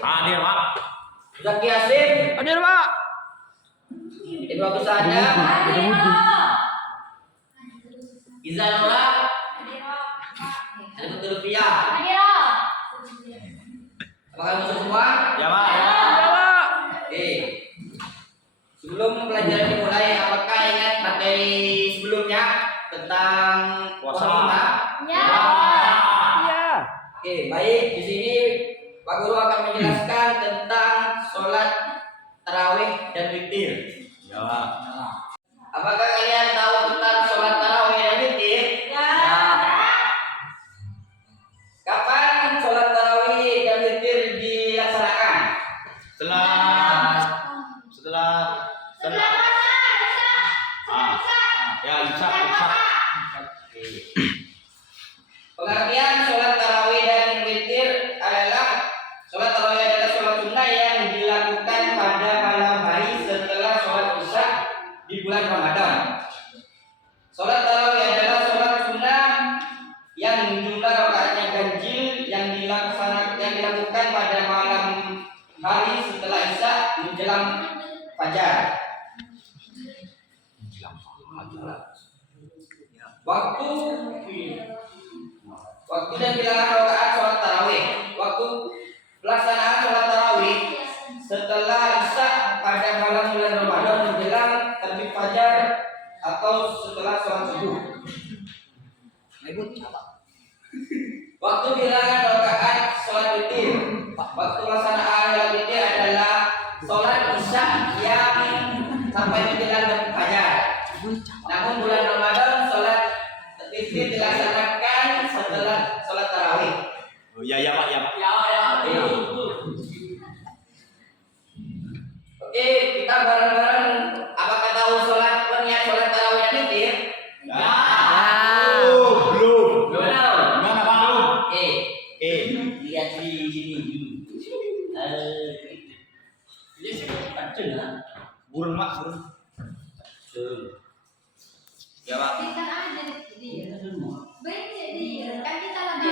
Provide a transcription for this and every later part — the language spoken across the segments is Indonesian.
Hadir, Pak. Zaki Hasim. Hadir, Pak. Edward Kusada. Izanura. Ada betul Pia. Apakah musuh semua? Ya, Pak. Ya, Pak. Oke. Sebelum pelajaran dimulai, apakah ingat materi sebelumnya tentang puasa? Ya. Oke, baik. Di sini Pak Guru akan menjelaskan tentang sholat tarawih dan witir. Ya, Pak. Apakah kalian tahu tentang sholat tarawih dan witir? Ya. Kapan sholat tarawih dan witir dilaksanakan? Setelah ya, bisa. Oke. Pengertian sholat tarawih dan witir adalah sholat tarawih adalah sholat sunnah yang dilakukan pada malam hari setelah sholat isya di bulan Ramadan. Sholat tarawih adalah sholat sunnah yang jumlah rakaatnya ganjil yang dilakukan pada malam hari setelah isya menjelang fajar. Waktu dan bilangan rakaat sholat tarawih. Waktu pelaksanaan sholat tarawih setelah isya pada malam bulan Ramadan menjelang terbit fajar atau setelah sholat subuh. Waktu bilangan rakaat sholat witir. Waktu pelaksanaan sholat witir adalah sholat isya yang sampai menjelang terbit fajar. Namun bulan Ramadan sholat witir dilaksanakan setelah sholat tarawih. Oh, ya, Pak. Oke, kita bareng-bareng. Apakah tahu niat sholat tarawih dan witir? Ya. Belum. Gimana, Pak? Oke, Oke. lihat di sini dulu. Ini sih kacau lah. Burung, Pak. Ya, Pak. Kan ada dia. Banyak dia. Kan kita lagi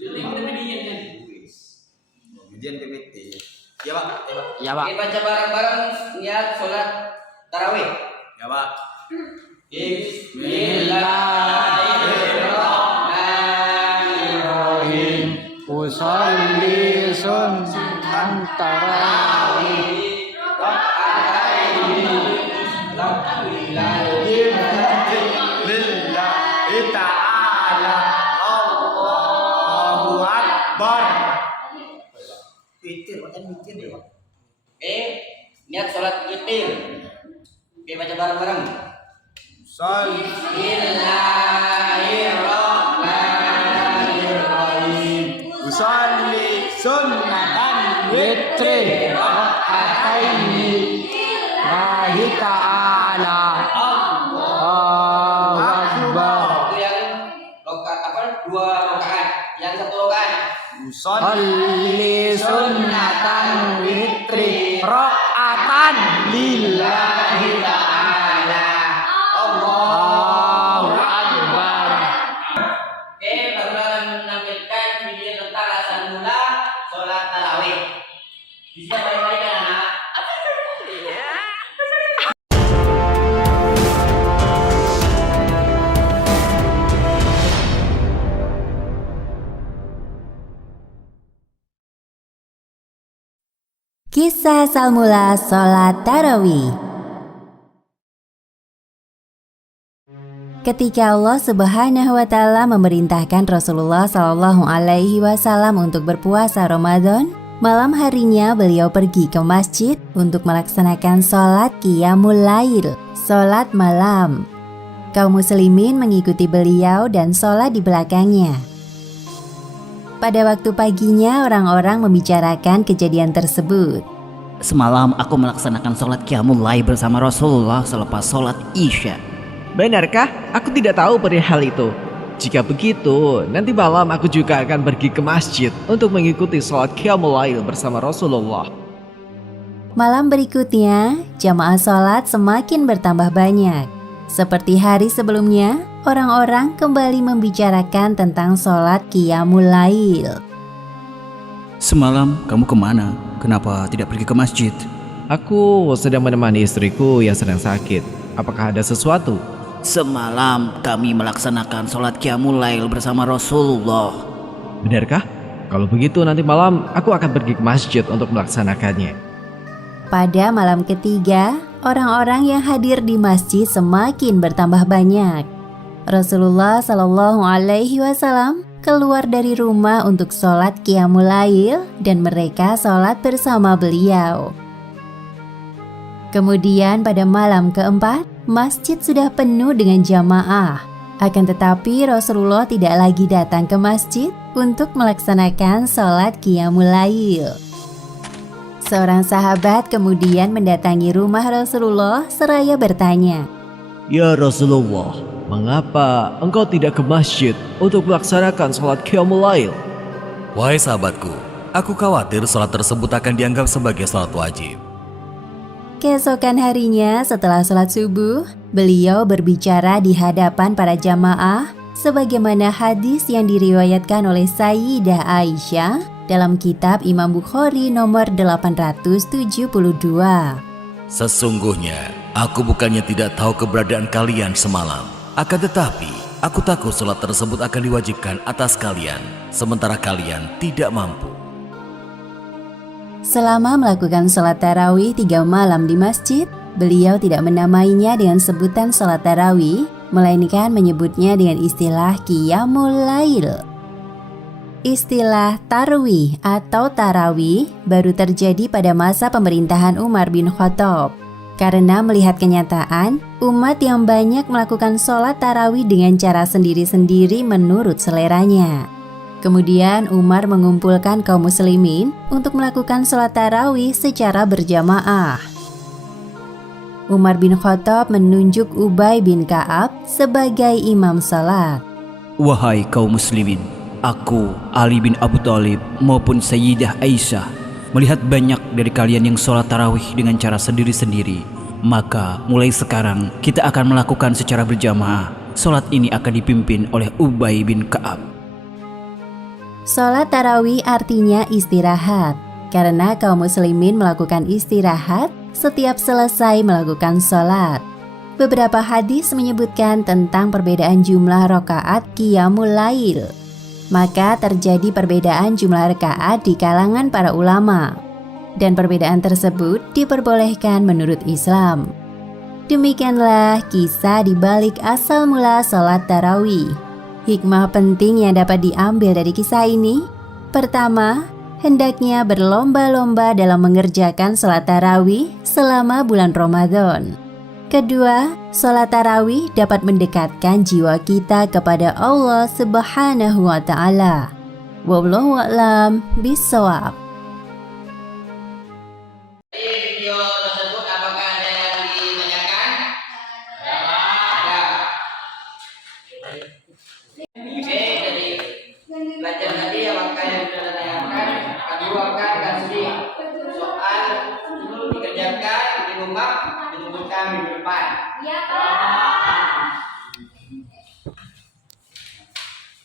Dek, ini ya. Ujian PPT. Ya, Pak. Oke, baca bareng-bareng niat sholat tarawih. Ya, Pak. Bismillahirrahmanirrahim. Usolli sunnatan tarawih Lillahi ta'ala Allahu Akbar. Witir, deh. Oke, niat sholat witir. Oke, baca bareng-bareng. Bismillahirrahmanirrahim. Usolli sunnatan witri raka'ataini lillahi ta'ala Allahu Akbar. Itu yang dua rakaat, yang satu rakaat. Usolli sunnatan witri raka'atan lillahi ta'ala Allahu Akbar. Oke, baru akan menampilkan video tentang asal mula sholat tarawih. Bisa balik-balik kan anak? Kisah asal mula sholat tarawih. Ketika Allah Subhanahu wa Ta'ala memerintahkan Rasulullah Shallallahu Alaihi Wasallam untuk berpuasa Ramadan, malam harinya beliau pergi ke masjid untuk melaksanakan sholat qiyamul lail, sholat malam. Kaum muslimin mengikuti beliau dan sholat di belakangnya. Pada waktu paginya, orang-orang membicarakan kejadian tersebut. Semalam aku melaksanakan sholat qiyamul lail bersama Rasulullah selepas sholat isya. Benarkah? Aku tidak tahu perihal itu. Jika begitu, nanti malam aku juga akan pergi ke masjid untuk mengikuti sholat qiyamul lail bersama Rasulullah. Malam berikutnya, jamaah sholat semakin bertambah banyak. Seperti hari sebelumnya, orang-orang kembali membicarakan tentang sholat Qiyamul Lail. Semalam kamu kemana? Kenapa tidak pergi ke masjid? Aku sedang menemani istriku yang sedang sakit. Apakah ada sesuatu? Semalam kami melaksanakan sholat Qiyamul Lail bersama Rasulullah. Benarkah? Kalau begitu nanti malam aku akan pergi ke masjid untuk melaksanakannya. Pada malam ketiga, orang-orang yang hadir di masjid semakin bertambah banyak. Rasulullah Shallallahu Alaihi Wasallam keluar dari rumah untuk sholat Qiyamul Lail dan mereka sholat bersama beliau. Kemudian pada malam keempat, masjid sudah penuh dengan jamaah. Akan tetapi Rasulullah tidak lagi datang ke masjid untuk melaksanakan sholat Qiyamul Lail. Seorang sahabat kemudian mendatangi rumah Rasulullah seraya bertanya, Ya Rasulullah, mengapa engkau tidak ke masjid untuk melaksanakan sholat Qiyamul Lail? Wahai sahabatku, aku khawatir sholat tersebut akan dianggap sebagai sholat wajib. Keesokan harinya setelah sholat subuh, beliau berbicara di hadapan para jamaah sebagaimana hadis yang diriwayatkan oleh Sayyidah Aisyah dalam kitab Imam Bukhari nomor 872. Sesungguhnya, aku bukannya tidak tahu keberadaan kalian semalam. Akan tetapi, aku takut sholat tersebut akan diwajibkan atas kalian, sementara kalian tidak mampu. Selama melakukan sholat tarawih 3 malam di masjid, beliau tidak menamainya dengan sebutan sholat tarawih, melainkan menyebutnya dengan istilah Qiyamul Lail. Istilah tarwih atau tarawih baru terjadi pada masa pemerintahan Umar bin Khattab. Karena melihat kenyataan, umat yang banyak melakukan sholat tarawih dengan cara sendiri-sendiri menurut seleranya. Kemudian Umar mengumpulkan kaum muslimin untuk melakukan sholat tarawih secara berjamaah. Umar bin Khattab menunjuk Ubay bin Ka'ab sebagai imam sholat. Wahai kaum muslimin, aku, Ali bin Abu Thalib maupun Sayyidah Aisyah melihat banyak dari kalian yang sholat tarawih dengan cara sendiri-sendiri. Maka mulai sekarang kita akan melakukan secara berjamaah. Sholat ini akan dipimpin oleh Ubay bin Ka'ab. Sholat tarawih artinya istirahat, karena kaum muslimin melakukan istirahat setiap selesai melakukan sholat. Beberapa hadis menyebutkan tentang perbedaan jumlah rakaat Qiyamul Lail. Maka terjadi perbedaan jumlah rakaat di kalangan para ulama. Dan perbedaan tersebut diperbolehkan menurut Islam. Demikianlah kisah di balik asal mula sholat tarawih. Hikmah penting yang dapat diambil dari kisah ini, pertama, hendaknya berlomba-lomba dalam mengerjakan sholat tarawih selama bulan Ramadan. Kedua, sholat tarawih dapat mendekatkan jiwa kita kepada Allah Subhanahu wa Ta'ala. Wallahu a'lam bishawab. Video tersebut apakah ada yang ditanyakan? Ada. Oke, jadi belajar tadi apakah yang sudah ditanyakan? Kedua akan kasih soal dikerjakan di rumah ditunggukan minggu depan. Iya, Pak.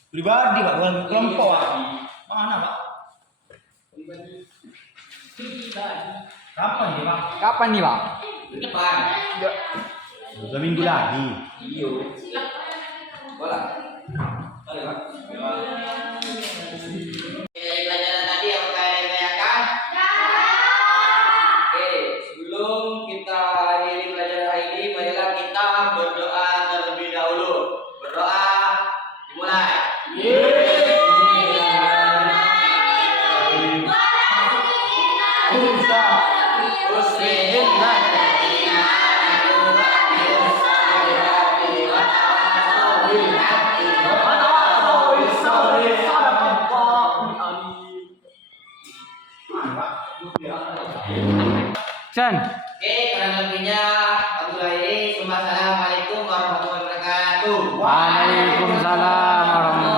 Pribadi Pak, bukan kelompok Pak. Mana Pak? Kapan nih Pak? Kapan nih, Pak? Depan. 2 minggu lagi. Iya. Bola. Boleh, Pak. Pelajaran tadi apakah ada yang ditanyakan? Oke, sebelum kita akhiri pelajaran hari ini, marilah kita berdoa terlebih dahulu. Berdoa dimulai. Sen. Oke, kurang lebihnya Assalamualaikum warahmatullahi wabarakatuh. Waalaikumsalam warahmatullahi